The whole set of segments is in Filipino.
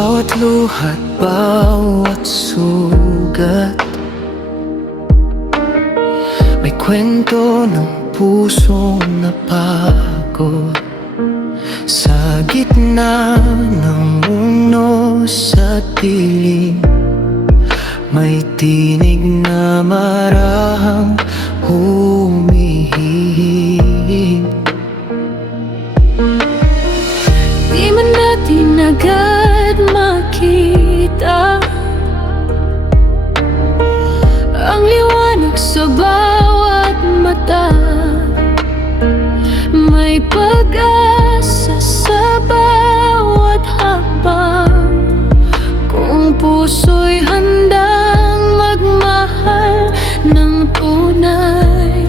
bawat luhat, bawat sugat, may kwento ng pusong napagod. Sa gitna ng unos at dilim, may tinig na marahang humihing. Di man natin agad makita ang liwanag sa bawat mata. May pag-asa sa bawat hakbang, kung puso'y handang magmahal ng tunay.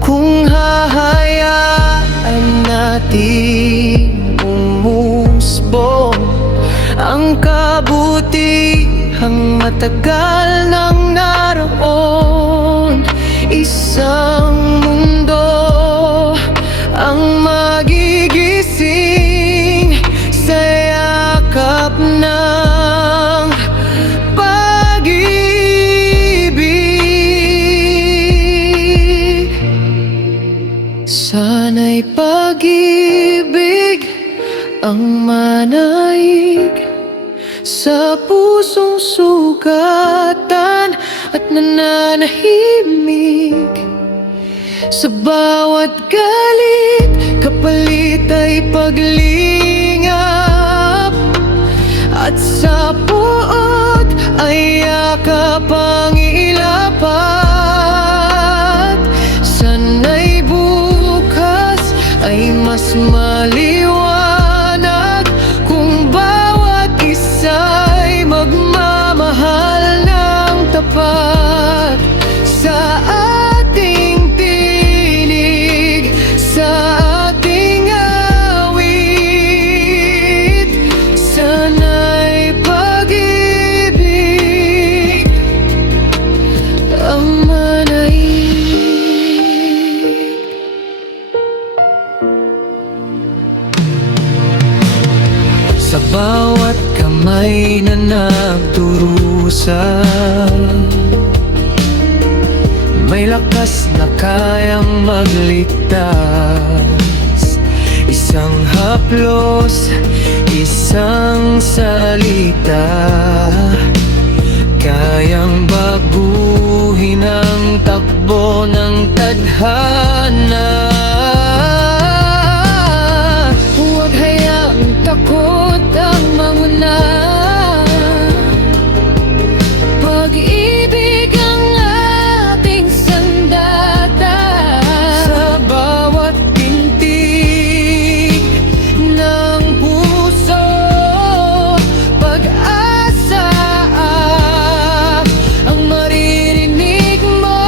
Kung hahayaan natin umusbong ang kabutihang matagal nang naroon, isang mundo ang magigising sa yakap ng pag-ibig. Sana'y pag-ibig ang manaig sa pusong sugatan at nananahimik. Sa bawat galit, kapalit ay paglingap, at sa puot ay yakap ang ilapat. Sana'y bukas ay mas maliwanag kung bawat isa'y magmamahal ng tapat. Sa ating tinig, sa ating awit, sana'y pag-ibig ang manaig. Sa bawat kamay na nagdurusa, may lakas na kayang magligtas. Isang haplos, isang salita, kayang baguhin ang takbo ng tadhana. Huwag hayaang takot ang manguna, pag-ibig ang ating sandata. Sa bawat pintig ng puso, pag-asa ang maririnig mo.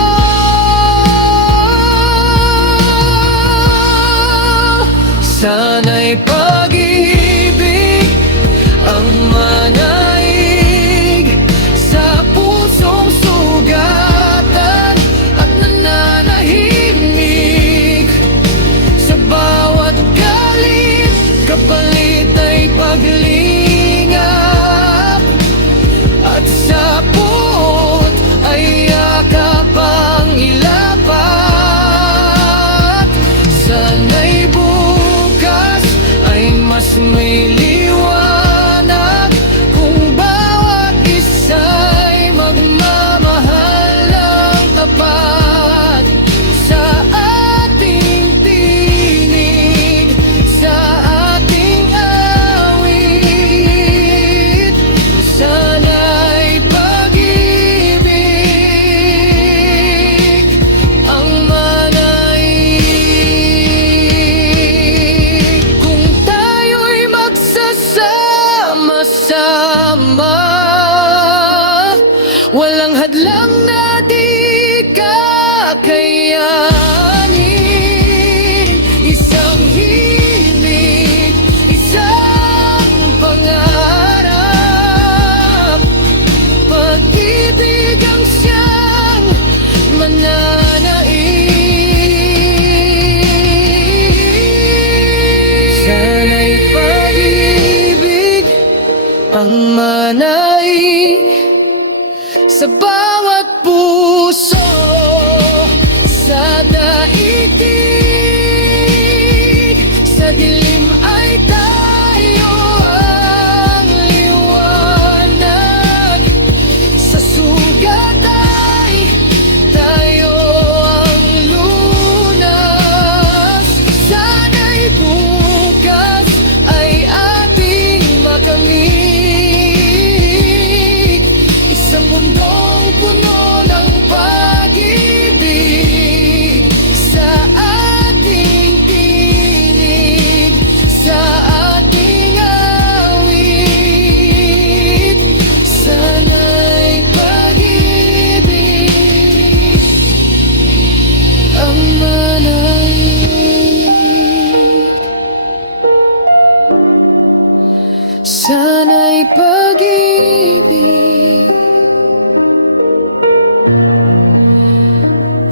may pag-ibig.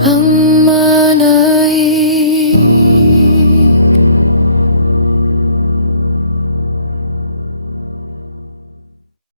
Ang